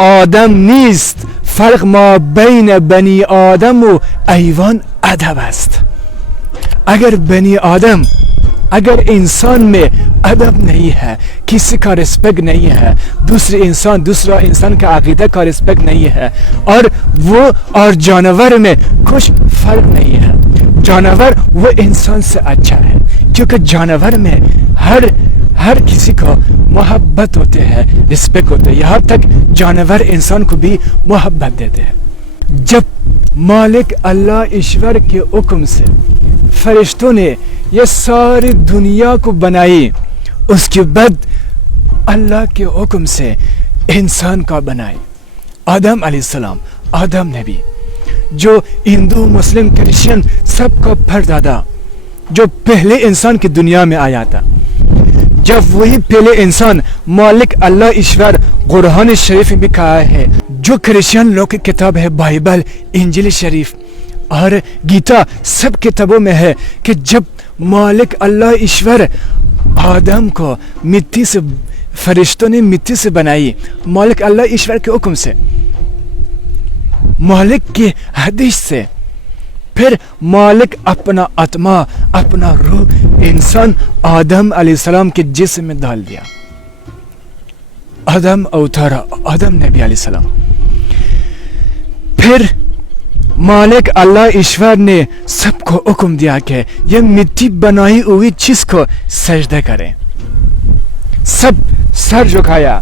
آدم نیست فرق ما بین بنی آدم و ایوان ادب است. اگر بنی آدم، اگر انسان میں ادب نہیں ہے، کسی کا رسپیکٹ نہیں ہے، دوسرے انسان، دوسرا انسان کا عقیدہ کا رسپیکٹ نہیں ہے، اور وہ اور جانور میں کچھ فرق نہیں ہے، جانور وہ انسان سے اچھا ہے، کیونکہ جانور میں ہر کسی کو محبت ہوتے ہیں، رسپیکٹ ہوتے ہیں، یہاں تک جانور انسان کو بھی محبت دیتے ہیں۔ جب مالک اللہ ایشور کے حکم سے فرشتوں نے یہ ساری دنیا کو بنائی، اس کے بعد اللہ کے حکم سے انسان کا بنائی۔ آدم علیہ السلام، آدم نبی، جو ہندو مسلم کرسچن سب کا پردادا، جو پہلے انسان کی دنیا میں آیا تھا، جب وہی پہلے انسان مالک اللہ ایشور قرآن شریف میں بھی کہا ہے، جو کرسچن لوگ کی کتاب ہے بائبل، انجیل شریف اور گیتا، سب کتابوں میں ہے کہ جب مالک اللہ ایشور آدم کو مٹی سے، فرشتوں نے مٹی سے بنائی، مالک اللہ ایشور کے حکم سے، مالک کی حدیث سے، پھر مالک اپنا آتما، اپنا روح انسان آدم علیہ السلام کے جسم میں ڈال دیا۔ آدم اوتارا، آدم نبی علیہ السلام۔ پھر مالک اللہ ایشور نے سب کو حکم دیا کہ یہ مٹی بنائی ہوئی چیز کو سجدہ کریں۔ سب سر جھکایا،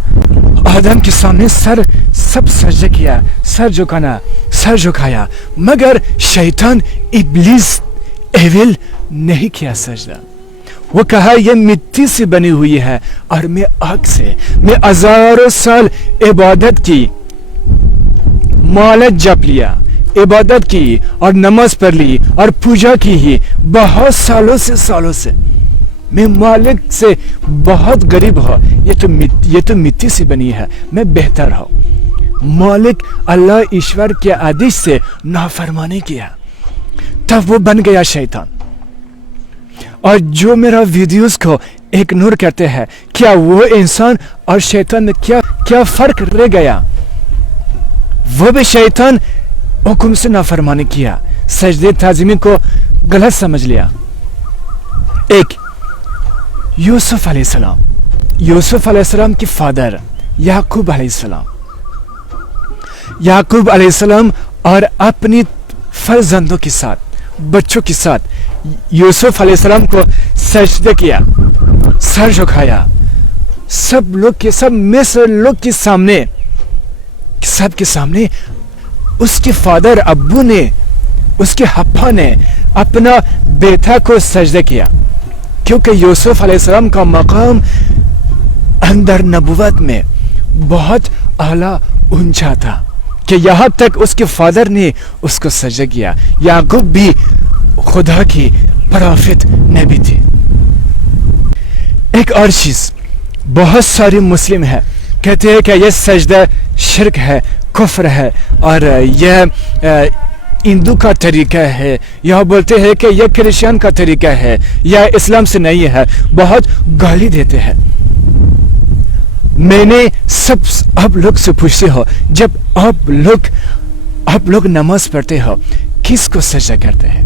آدم کے سامنے سب سجدہ کیا، سر جھکانا، سر جھکایا، مگر شیطان ابلیس ایول نہیں کیا سجدہ۔ وہ کہا یہ مٹی سے بنی ہوئی ہے اور میں آگ سے، میں ہزاروں سال عبادت کی، مالت جپ لیا، عبادت کی اور نماز پڑھ لی اور پوجا کی ہی بہت سالوں سے میں مالک سے بہت غریب ہوں، یہ تو مٹی سے بنی ہے، میں بہتر ہوں۔ مالک اللہ ایشور کے آدیش سے نافرمانی کیا، تب وہ بن گیا شیطان۔ اور جو میرا ویڈیوز کو اگنور کرتے ہیں، کیا وہ انسان اور شیطان میں کیا فرق رہ گیا؟ وہ بھی شیطان حکم سے نافرمانی کیا، سجدے تعظیمی کو غلط سمجھ لیا۔ ایک یوسف علیہ السلام، یوسف علیہ السلام کی فادر یعقوب علیہ السلام، یعقوب علیہ السلام اور اپنی فرزندوں کے ساتھ، بچوں کے ساتھ یوسف علیہ السلام کو سجدہ کیا، سر جھکایا، سب مصر لوگ کے سامنے، سب کے سامنے اس کے فادر ابو نے، اس کے ابا نے اپنا بیٹا کو سجدہ کیا، کیونکہ یوسف علیہ السلام کا مقام اندر نبوت میں بہت اعلیٰ اونچا تھا کہ یہاں تک اس کے فادر نے اس کو سجدہ کیا۔ یعقوب بھی خدا کی پرافت نبی تھے۔ ایک اور چیز، بہت سارے مسلم ہیں کہتے ہیں کہ یہ سجدہ شرک ہے، کفر ہے، اور یہ ہندو کا طریقہ ہے، یا بولتے ہیں کہ یہ کرسچن کا طریقہ ہے، یا اسلام سے نہیں ہے، بہت گالی دیتے ہیں۔ میں نے سب آپ لوگ سے پوچھتے ہو جب آپ لوگ نماز پڑھتے ہو کس کو سجدہ کرتے ہیں؟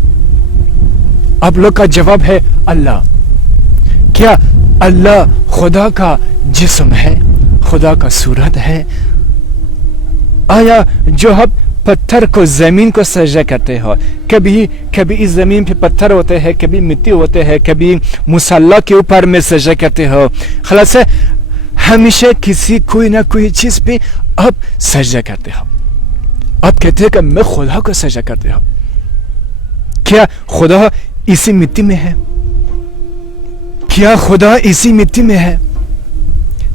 آپ لوگ کا جواب ہے اللہ. کیا اللہ خدا کا جسم ہے؟ خدا کا صورت ہے؟ آیا جو آپ پتھر کو زمین کو سجدہ کرتے ہو کبھی اس زمین پہ پتھر ہوتے ہیں کبھی مٹی ہوتے ہیں کبھی مصلی کے اوپر میں سجدہ کرتے ہو خلاص ہے ہمیشہ کسی کوئی نہ کوئی چیز پہ آپ سجدہ کرتے ہو. آپ کہتے ہیں کہ میں خدا کو سجدہ کرتے ہو. کیا خدا اسی مٹی میں ہے؟ کیا خدا اسی مٹی میں ہے؟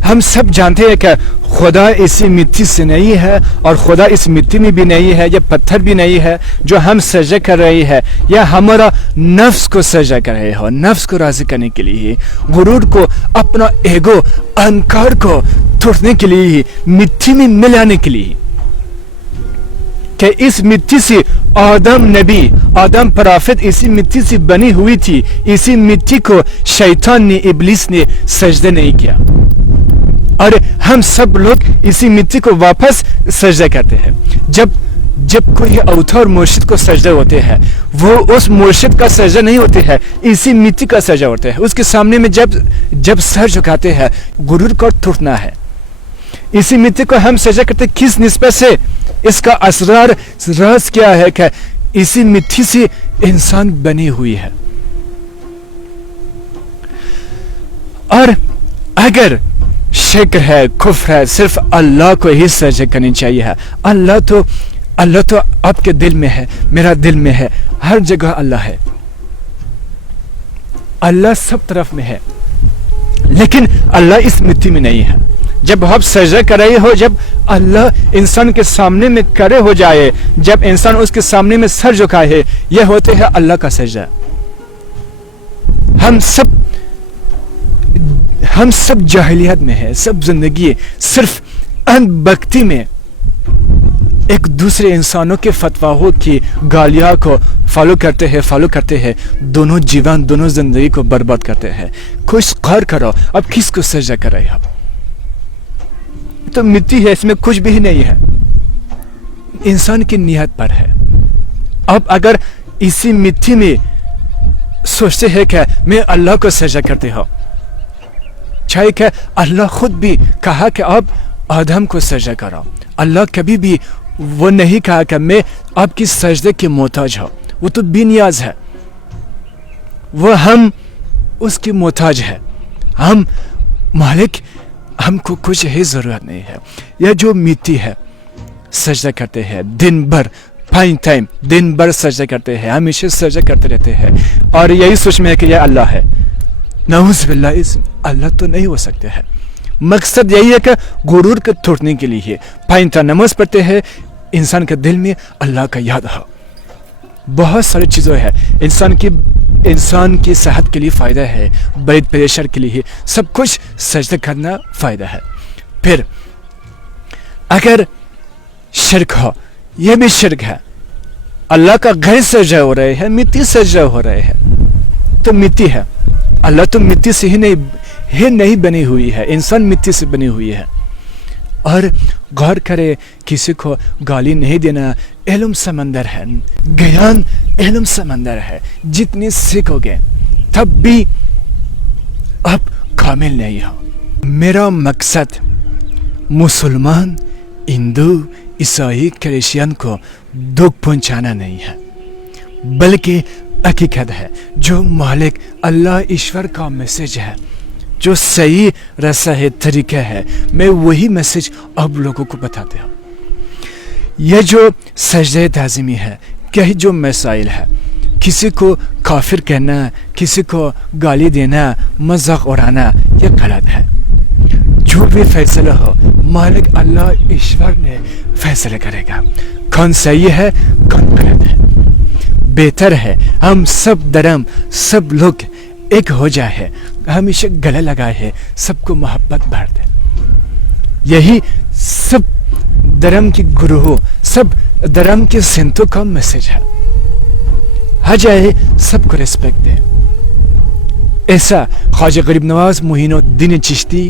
ہم سب جانتے ہیں کہ خدا اسی مٹی سے نہیں ہے اور خدا اس مٹی میں بھی نہیں ہے یا پتھر بھی نہیں ہے جو ہم سجدہ کر رہے ہیں یا ہمارا نفس کو سجدہ کر رہے ہو نفس کو راضی کرنے کے لیے غرور کو اپنا ایگو انکار کو توڑنے کے لیے مٹی میں ملانے کے لیے کہ اس مٹی سے آدم نبی آدم پرافت اسی مٹی سے بنی ہوئی تھی. اسی مٹی کو شیطان نے ابلیس نے سجدہ نہیں کیا اور ہم سب لوگ اسی مٹی کو واپس سجدہ کرتے ہیں. جب کوئی اوتھا اور مرشد کو سجدہ ہوتے ہیں وہ اس مرشد کا سجدہ نہیں ہوتے ہیں اسی مٹی کا سجدہ ہوتے ہیں. اس کے سامنے میں جب سر جھکاتے ہیں غرور کو ٹوٹنا ہے. اسی مٹی کو ہم سجدہ کرتے کس نسبت سے؟ اس کا اسرار راز کیا ہے کہ اسی مٹی سے انسان بنی ہوئی ہے. اور اگر شرک ہے کفر ہے صرف اللہ کو ہی سجدہ کرنی چاہیے ہے. اللہ تو آپ کے دل میں ہے میرا دل میں ہے ہر جگہ اللہ ہے. اللہ سب طرف میں ہے لیکن اللہ اس مٹی میں نہیں ہے. جب آپ سجدہ کر رہے ہو جب اللہ انسان کے سامنے میں کھڑے ہو جائے جب انسان اس کے سامنے میں سر جھکائے یہ ہوتے ہیں اللہ کا سجدہ. ہم سب جاہلیت میں ہیں سب زندگی صرف اندھ بھکتی میں ایک دوسرے انسانوں کے فتواوں کی گالیاں کو فالو کرتے ہیں دونوں جیون دونوں زندگی کو برباد کرتے ہیں. کچھ غور کرو اب کس کو سجدہ کر رہے ہو؟ تو مٹی ہے اس میں کچھ بھی نہیں ہے انسان کی نیت پر ہے. اب اگر اسی مٹی میں سوچتے ہیں کہ میں اللہ کو سجدہ کرتے ہو چاہے کہ اللہ خود بھی کہا کہ آپ آدم کو سجدہ کرو. اللہ کبھی بھی وہ نہیں کہا کہ میں آپ کی سجدے کے محتاج ہوں. وہ تو بے نیاز ہے وہ ہم اس کی محتاج ہے. ہم مالک ہم کو کچھ ہی ضرورت نہیں ہے. یہ جو مٹی ہے سجدہ کرتے ہیں دن بھر ٹائم دن بھر سجدہ کرتے ہیں ہمیشہ سجدہ کرتے رہتے ہیں اور یہی سوچ میں ہے کہ یہ اللہ ہے. نعوذ باللہ اس اللہ تو نہیں ہو سکتے ہیں. مقصد یہی ہے کہ غرور کو توڑنے کے لیے پائنتا نماز پڑھتے ہیں انسان کے دل میں اللہ کا یاد ہو. بہت ساری چیزیں ہیں انسان کی صحت کے لیے فائدہ ہے بلڈ پریشر کے لیے سب کچھ سجدہ کرنا فائدہ ہے. پھر اگر شرک ہو یہ بھی شرک ہے. اللہ کا غیر سجدہ ہو رہے ہیں مٹی سجدہ ہو رہے ہیں تو مٹی ہے. اللہ تو مٹی سے ہی نہیں بنی ہوئی ہے انسان مٹی سے بنی ہوئی ہے. اور غور کرے کسی کو گالی نہیں دینا علم سمندر ہے گیان علم سمندر ہے. جتنی سیکھو گے تب بھی آپ کامل نہیں ہو. میرا مقصد مسلمان ہندو عیسائی کرسچین کو دکھ پہنچانا نہیں ہے بلکہ حقیقت ہے جو مالک اللہ ایشور کا میسج ہے جو صحیح رسہ ہے طریقہ ہے میں وہی میسج اب لوگوں کو بتاتے ہوں. یہ جو سجدہ تعظیمی ہے کہ جو مسائل ہے کسی کو کافر کہنا کسی کو گالی دینا مذاق اڑانا یہ غلط ہے. جو بھی فیصلہ ہو مالک اللہ ایشور نے فیصلہ کرے گا کون صحیح ہے کون غلط ہے. بہتر ہے ہم سب لوگ ایک ہو جائے ہمیشہ گلے لگائے ہے سب کو محبت بھر دے. یہی سب دھرم کی گروہ سب دھرم کے سنتوں کا میسج ہے. ہر جائے سب کو ریسپیکٹ دے. ایسا خواجہ غریب نواز معین الدین چشتی